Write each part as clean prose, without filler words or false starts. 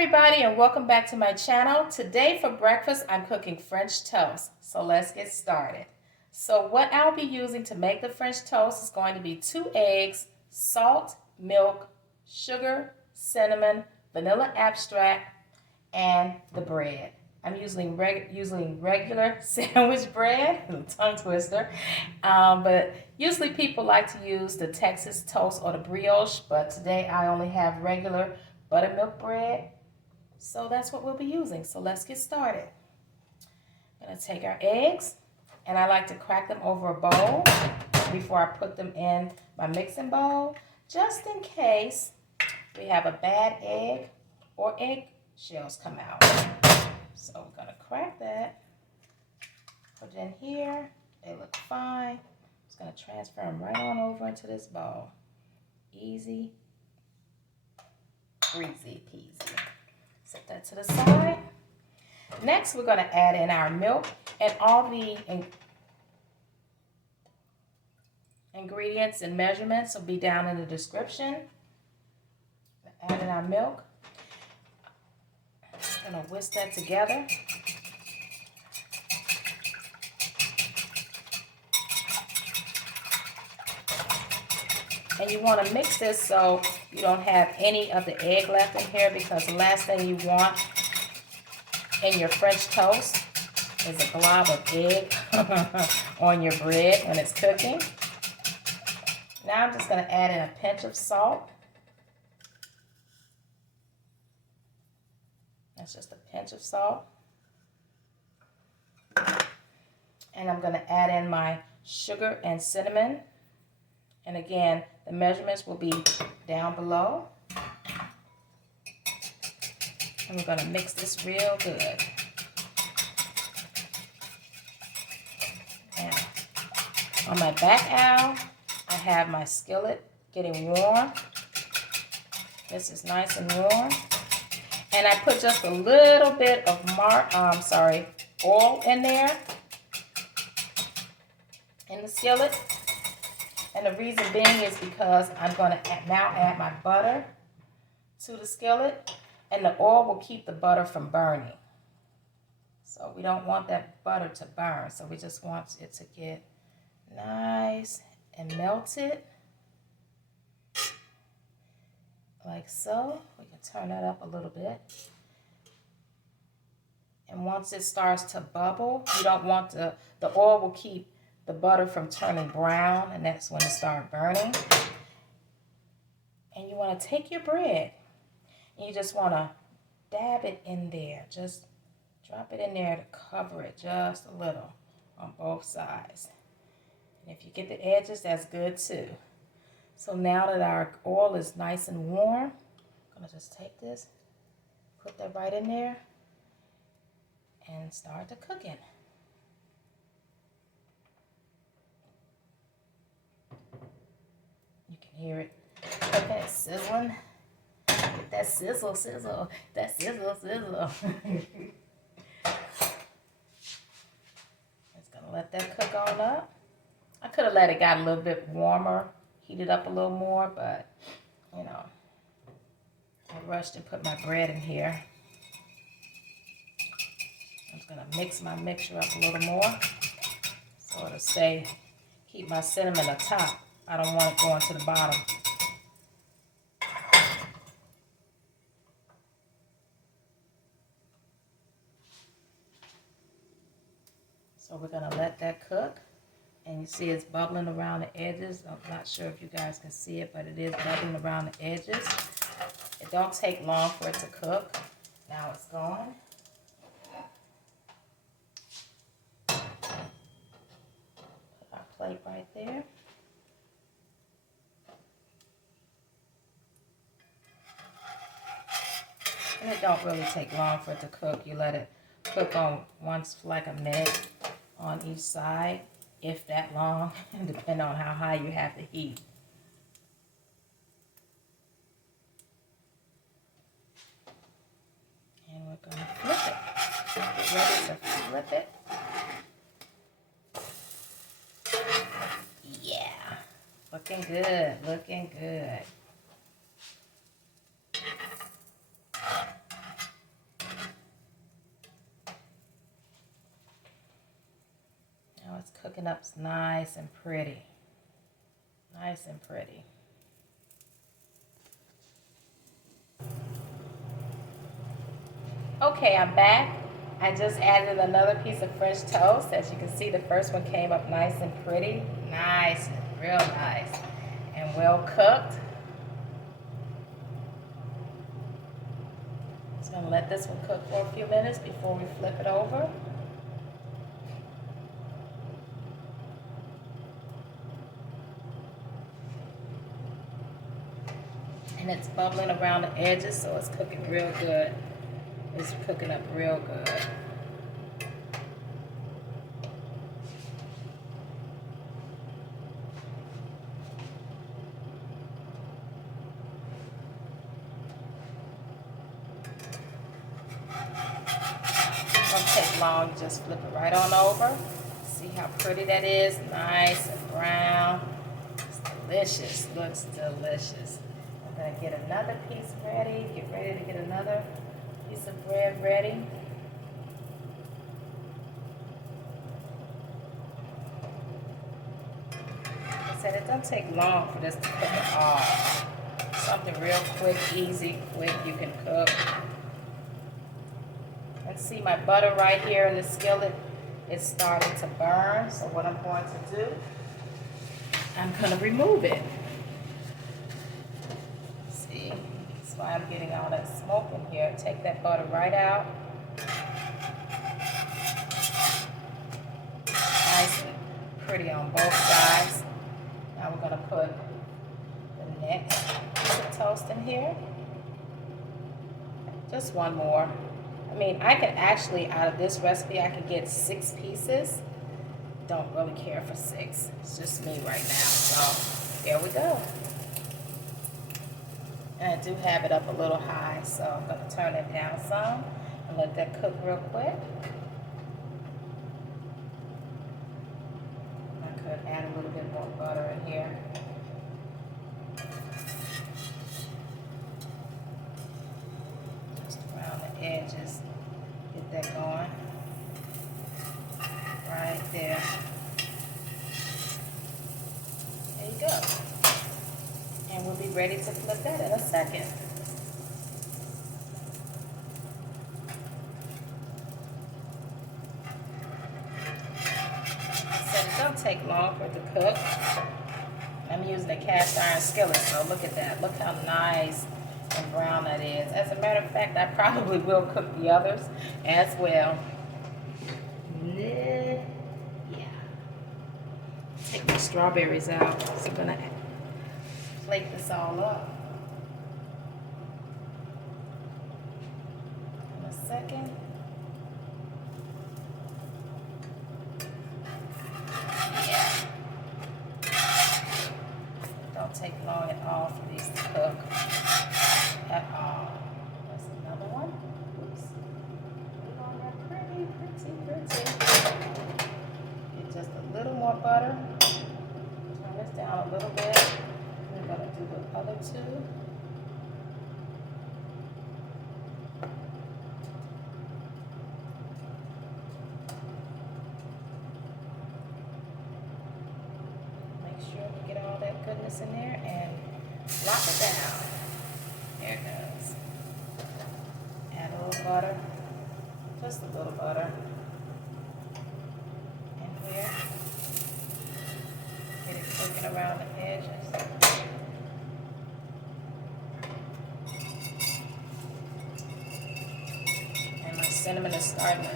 everybody, and welcome back to my channel. Today for breakfast I'm cooking French toast. So let's get started. So what I'll be using to make the French toast is going to be 2 eggs, salt, milk, sugar, cinnamon, vanilla extract, and the bread. I'm using regular sandwich bread, tongue twister, but usually people like to use the Texas toast or the brioche, but today I only have regular buttermilk bread. So that's what we'll be using. So let's get started. I'm going to take our eggs, and I like to crack them over a bowl before I put them in my mixing bowl, just in case we have a bad egg or egg shells come out. So we're going to crack that, put it in here. They look fine. Just going to transfer them right on over into this bowl. Easy, breezy peasy. Set that to the side. Next, we're going to add in our milk, and all the ingredients and measurements will be down in the description. Add in our milk. I'm going to whisk that together. And you want to mix this so you don't have any of the egg left in here, because the last thing you want in your French toast is a glob of egg on your bread when it's cooking. Now I'm just going to add in a pinch of salt. That's just a pinch of salt. And I'm going to add in my sugar and cinnamon. And again, the measurements will be down below. And we're going to mix this real good. Now, on my back aisle, I have my skillet getting warm. This is nice and warm. And I put just a little bit of oil in there in the skillet. And the reason being is because I'm going to now add my butter to the skillet, and the oil will keep the butter from burning. So we don't want that butter to burn, so we just want it to get nice and melted. Like so. We can turn that up a little bit. And once it starts to bubble, you don't want the oil will keep the butter from turning brown, and that's when it starts burning. And you want to take your bread, and you just want to dab it in there. Just drop it in there to cover it just a little on both sides. And if you get the edges, that's good too. So now that our oil is nice and warm, I'm going to just take this, put that right in there, and start to cooking. You can hear it cooking, sizzling. Get that sizzle, sizzle, that sizzle, sizzle. Just going to let that cook on up. I could have let it get a little bit warmer, heat it up a little more, but, you know, I rushed and put my bread in here. I'm just going to mix my mixture up a little more so it'll keep my cinnamon on top. I don't want it going to the bottom. So we're going to let that cook. And you see it's bubbling around the edges. I'm not sure if you guys can see it, but it is bubbling around the edges. It don't take long for it to cook. Now it's going. Put our plate right there. And it don't really take long for it to cook. You let it cook on once for like a minute on each side, if that long, depending on how high you have the heat. And we're going to flip it. Get ready to flip it. Yeah, looking good, looking good. cooking up nice and pretty. Nice and pretty. Okay, I'm back. I just added another piece of French toast. As you can see, the first one came up nice and pretty. Nice, real nice, and well cooked. Just gonna let this one cook for a few minutes before we flip it over. And it's bubbling around the edges, so it's cooking real good. It's cooking up real good. It won't take long, just flip it right on over. See how pretty that is? Nice and brown. It's delicious, looks delicious. I'm gonna get another piece ready. Get ready to get another piece of bread ready. Like I said, it doesn't take long for this to cook at all. Something real quick, easy, quick you can cook. And see my butter right here in the skillet, it's starting to burn. So what I'm going to do, I'm going to remove it. See, that's why I'm getting all that smoke in here. Take that butter right out. Nice and pretty on both sides. Now we're going to put the next piece of toast in here. Just one more. I mean, I can actually, out of this recipe, I can get 6 pieces. Don't really care for 6. It's just me right now. So, there we go. And I do have it up a little high, so I'm going to turn it down some and let that cook real quick. I could add a little bit more butter in here. Just around the edges. Get that going. Right there. There you go. And we'll be ready to flip that in a second. So it don't take long for it to cook. I'm using a cast iron skillet, so look at that. Look how nice and brown that is. As a matter of fact, I probably will cook the others as well. Yeah. Take the strawberries out. So I'm gonna plate this all up in a second. Yeah. Don't take long at all for these to cook. At all. That's another one. Oops. Put on that pretty. Get just a little more butter. Turn this down a little bit. We're going to do the other 2. Make sure we get all that goodness in there and lock it down. There it goes. Add a little butter. Just a little butter. In here. Get it cooking around the edges. And my cinnamon is starting to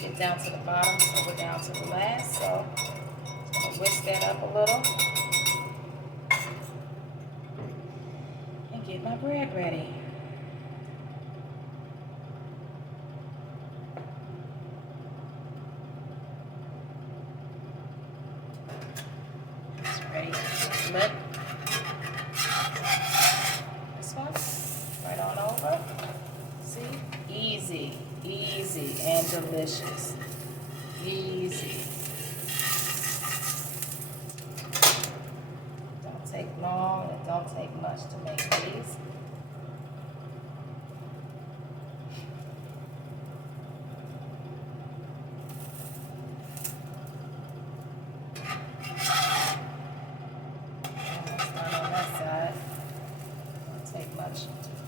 get down to the bottom, so we're down to the last. So I'm going to whisk that up a little and get my bread ready. It's ready to flip. This one, right on over. See? Easy, easy, and delicious. Easy. Don't take long, and don't take much to make these.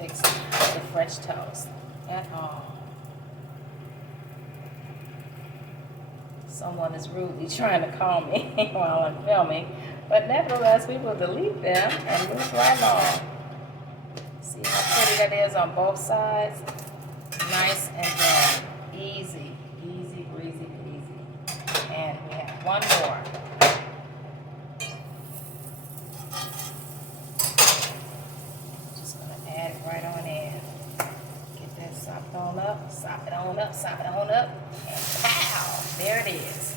fix the French toast at all. Someone is rudely trying to call me while I'm filming, but nevertheless, we will delete them and move right along. See how pretty that is on both sides? Nice and done. Easy, easy, breezy, breezy. And we have one more. Just gonna add it right on in. Get that sopped on up, sop it on up, sop it on up, and pow! There it is.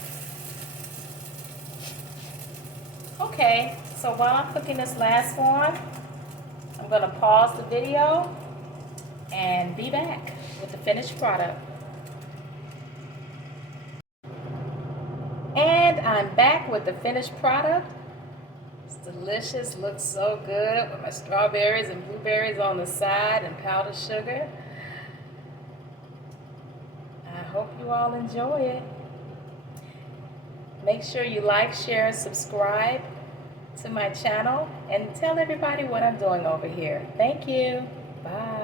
Okay, so while I'm cooking this last one, I'm gonna pause the video and be back with the finished product. And I'm back with the finished product. It's delicious, looks so good with my strawberries and blueberries on the side and powdered sugar. I hope you all enjoy it. Make sure you like, share, and subscribe to my channel and tell everybody what I'm doing over here. Thank you. Bye.